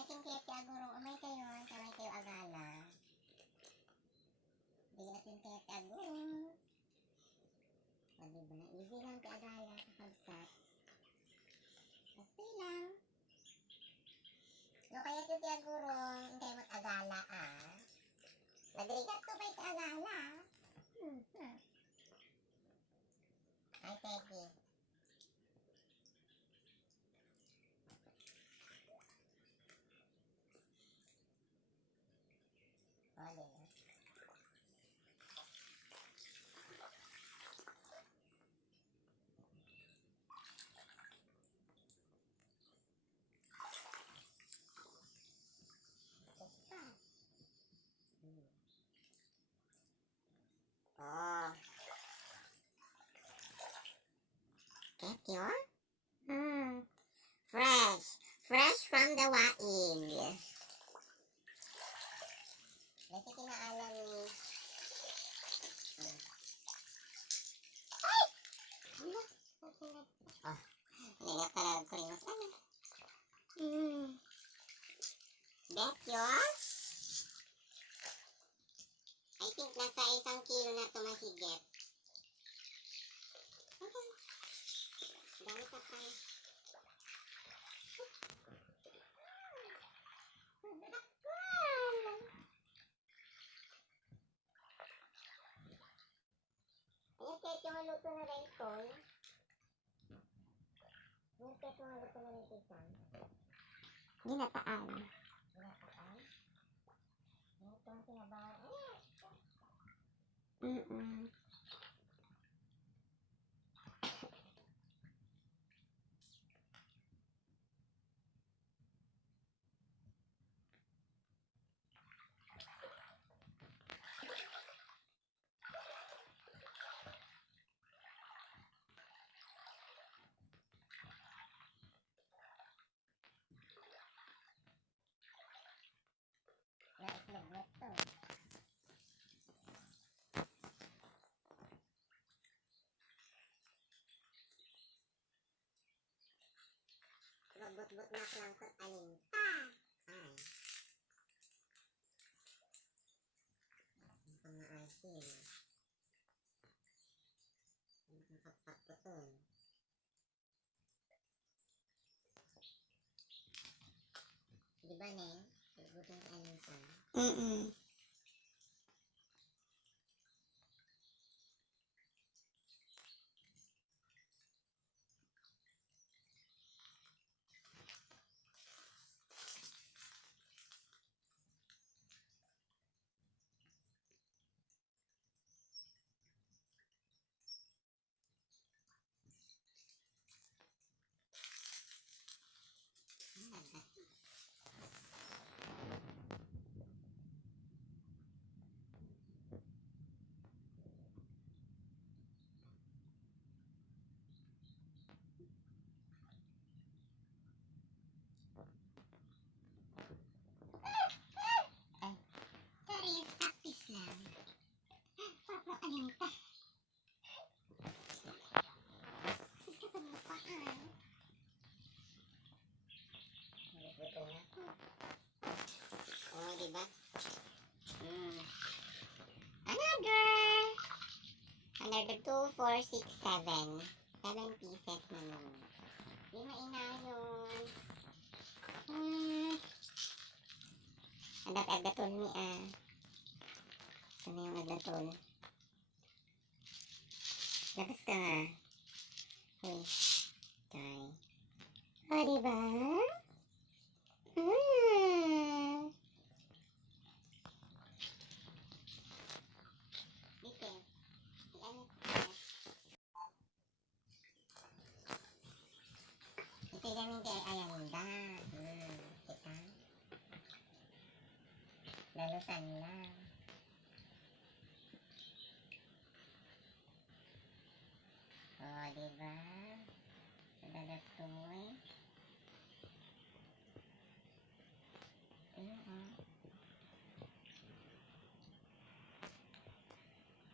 ating kaya tiagurong umay kayo, kamay kayo agala. Bigyan natin kaya tiagurong. O diba, easy lang tiagala, kakabsat. Kasi lang. No kaya ito tiagurong, hindi mo't agala Nagrigat ko pa tiagala. Ay, Teddy. O, diba? Oh. Get your? Fresh. Fresh from the waing. Kasi kinaalam ni... Ay! Ano? Oh. Nilagak talaga ko rin mas ano. Bet your? I think nasa 1 kilo na ito mahigit. Dami sa pan. Ayun, kahit yung maluto na rin ito. Ayun, kahit yung maluto na rin ito. Ginataan. Ginataan? Ayun, ito ang sinabawan. Naitlog na ito. Magbut-but na lang sa alinta. Ay. Ang mga asin. Ang kapag-putol. Diba, Neng? Magbutong alinta. Sorry, practice lang. Papa, alinta. Sige pa mo paan. Magbutong na. Oh, diba? Another 2, 4, 6, 7. 7 pieces naman. Di mainayon. Adat-adatol ni Sana yung adatol. Labas ka nga. Uy. Tay. O, diba? Dito. Ano? Ito namin kay Ayanda. Kita. Lalusan lang. O, diba? Dadatoy.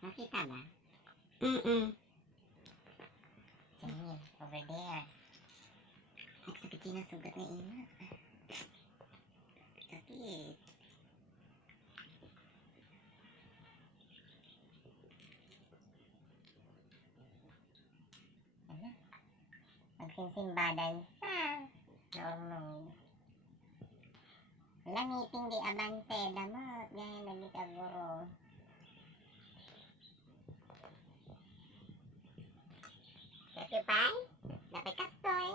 Nakita ba? Tingin, over there. Nagsakit yung sugat na ina. Sakit. Ano? Magsimsimbadan sa normal. Wala meeting di abante. Damot. Ganyan lagi ka guro. Happy pie? Dapat kastoy.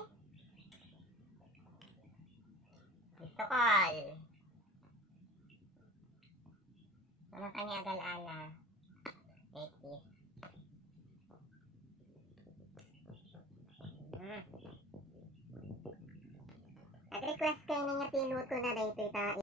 Gusto call. Ano kanya agal-ala? Eki. Nag-request kayo niya tinuto na dahil ito